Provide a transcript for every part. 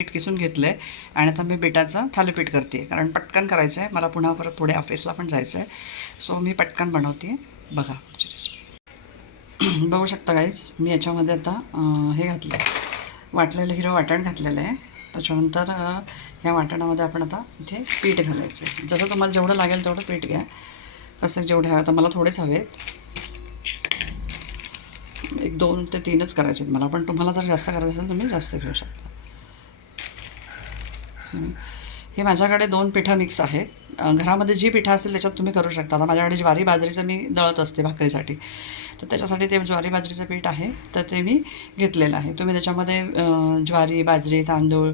पीठ किसून घेतलं आहे आणि आता मी बेटाचं थालीपीठ करते कारण पटकन करायचं आहे. मला पुन्हा परत पुढे ऑफिसला पण जायचं आहे. सो मी पटकन बनवते. बघा आमची रेसिपी. बघू शकता गाईज, मी याच्यामध्ये आता हे घातलं आहे, वाटलेलं हिरवं वाटण घातलेलं आहे. त्याच्यानंतर ह्या वाटणामध्ये आपण आता इथे पीठ घालायचं आहे. जसं तुम्हाला जेवढं लागेल तेवढं पीठ घ्या. कसं जेवढे हवं, आता मला थोडेच हवेत, 1-2 ते 3च करायचे आहेत मला, पण तुम्हाला जर जास्त करायचं असेल तुम्ही जास्त घेऊ शकता. हे माझ्याकडे 2 पिठं मिक्स आहेत. घरामध्ये जी पिठं असेल त्याच्यात तुम्ही करू शकता. आता माझ्याकडे ज्वारी बाजरीचं मी दळत असते भाकरीसाठी, तर त्याच्यासाठी ते ज्वारी बाजरीचं पीठ आहे, तर ते मी घेतलेलं आहे. तुम्ही त्याच्यामध्ये ज्वारी बाजरी तांदूळ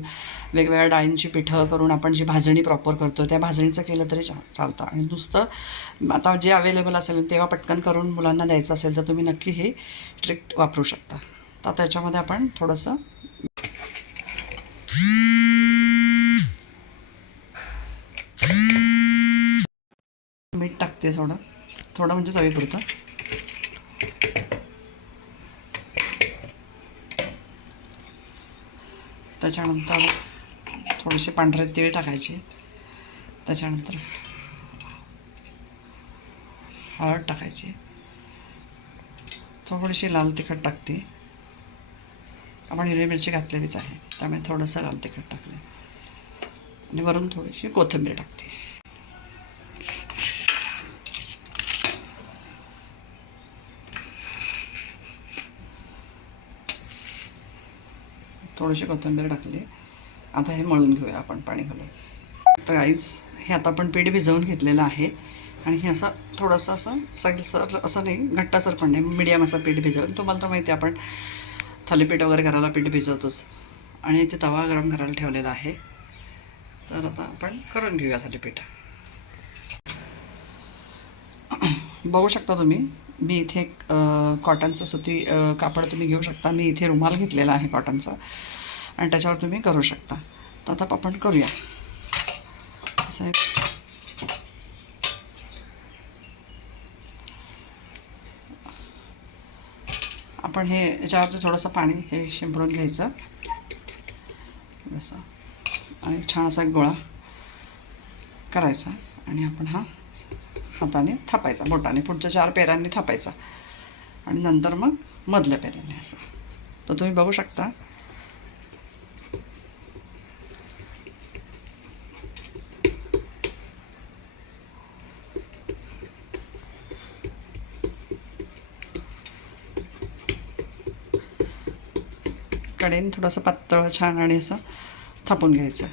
वेगवेगळ्या डाळींची पिठं करून आपण जी भाजणी प्रॉपर करतो त्या भाजणीचं केलं तरी चालतं. आणि नुसतं आता जे अवेलेबल असेल तेव्हा पटकन करून मुलांना द्यायचं असेल तर तुम्ही नक्की हे ट्रिक वापरू शकता. तर त्याच्यामध्ये आपण थोडंसं मीठ टाकते, थोडं म्हणजे चवीपुरतं. त्याच्यानंतर थोडेसे पांढरे तीळ टाकायचे. त्याच्यानंतर हळद टाकायची, थोडीशी लाल तिखट टाकते. आपण हिरवी मिरची घातलेलीच आहे त्यामुळे थोडंसं लाल तिखट टाकले आणि वरून थोडीशी कोथिंबीर टाकते. थोडीशी कोथिंबीर टाकली. आता हे मळून घेऊया आपण पाणी घालून. तर गाईज, हे आता आपण पीठ भिजवून घेतलेलं आहे आणि हे असं थोडंसं असं सैलसर असं नाही, घट्टसर पण नाही, मीडियम असं पीठ भिजवलं. तुम्हाला तर माहिती आहे आपण थालीपीठ वगैरे करायला पीठ भिजवतोच. आणि इथे तवा गरम करायला ठेवलेला आहे. तर आता आपण करून घेऊया थालीपीठ. बघू शकता तुम्ही, मी इथे एक कॉटनचं सुती कापड तुम्ही घेऊ शकता. मी इथे रुमाल घेतलेला आहे कॉटनचा आणि त्याच्यावर तुम्ही करू शकता. तर आता आपण करूया. असं आपण हे याच्यावरती थोडंसं पाणी हे शिंपडून घ्यायचं असं आणि छान असा गोळा करायचा आणि आपण हा हाताने थापायचा, बोटाने पुढच्या 4 पेरांनी थापायचा आणि नंतर मग मधल्या पेरांनी असं. तर तुम्ही बघू शकता कडेने थोडंसं पातळ छान आणि असं थापून घ्यायचं.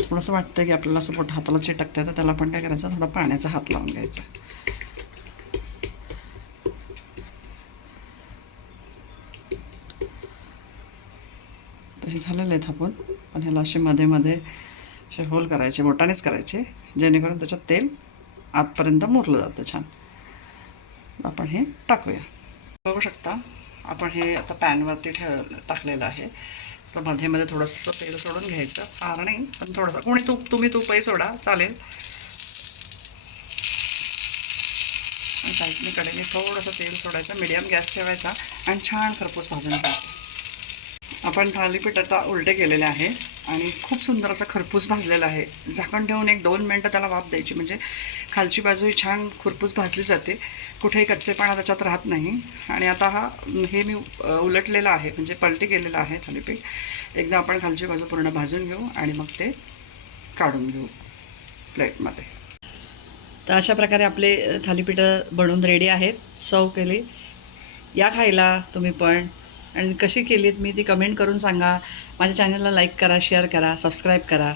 थोडंसं वाटतं की आपल्याला असं पोट हाताला चिटकतं, तर त्याला पण काय करायचं, थोडा पाण्याचा हात लावून घ्यायचा. तर हे झालेलं आहे थापून, पण ह्याला असे मध्ये मध्ये असे होल करायचे, बोटानेच करायचे, जेणेकरून त्याच्यात तेल आतपर्यंत मुरलं जातं छान. आपण हे टाकूया. बघू शकता आपण हे आता पॅनवरती टाकलेलं आहे. तर मध्ये मध्ये थोडंसं तेल सोडून घ्यायचं, फार नाही पण थोडंसं. कोणी तुम्ही तूपही सोडा चालेल. आणि साईडने कडेने थोडंसं तेल सोडायचं, मीडियम गॅस ठेवायचा आणि छान खरपूस भाजून घ्यायचं. आपण थालीपीठ आता उलटे केलेले आहे आणि खूप सुंदर असं खरपूस भाजलेलं आहे. झाकण ठेवून 1-2 मिनटं त्याला वाफ द्यायची, म्हणजे खालची बाजू ही छान खुरपूस भाजली जाते, कुठेही कच्चेपणा त्याच्यात राहत नाही. आणि आता हे मी उलटलेलं आहे, म्हणजे पलटी केलेलं आहे थालीपीठ. एकदा आपण खालची बाजू पूर्ण भाजून घेऊ आणि मग ते काढून घेऊ प्लेटमध्ये. तर अशा प्रकारे आपले थालीपीठं बनवून रेडी आहेत. सर्व केली, या खायला तुम्ही पण. आणि कशी केलीत मी ती कमेंट करून सांगा. माझ्या चॅनलला लाईक करा, शेअर करा, सबस्क्राईब करा.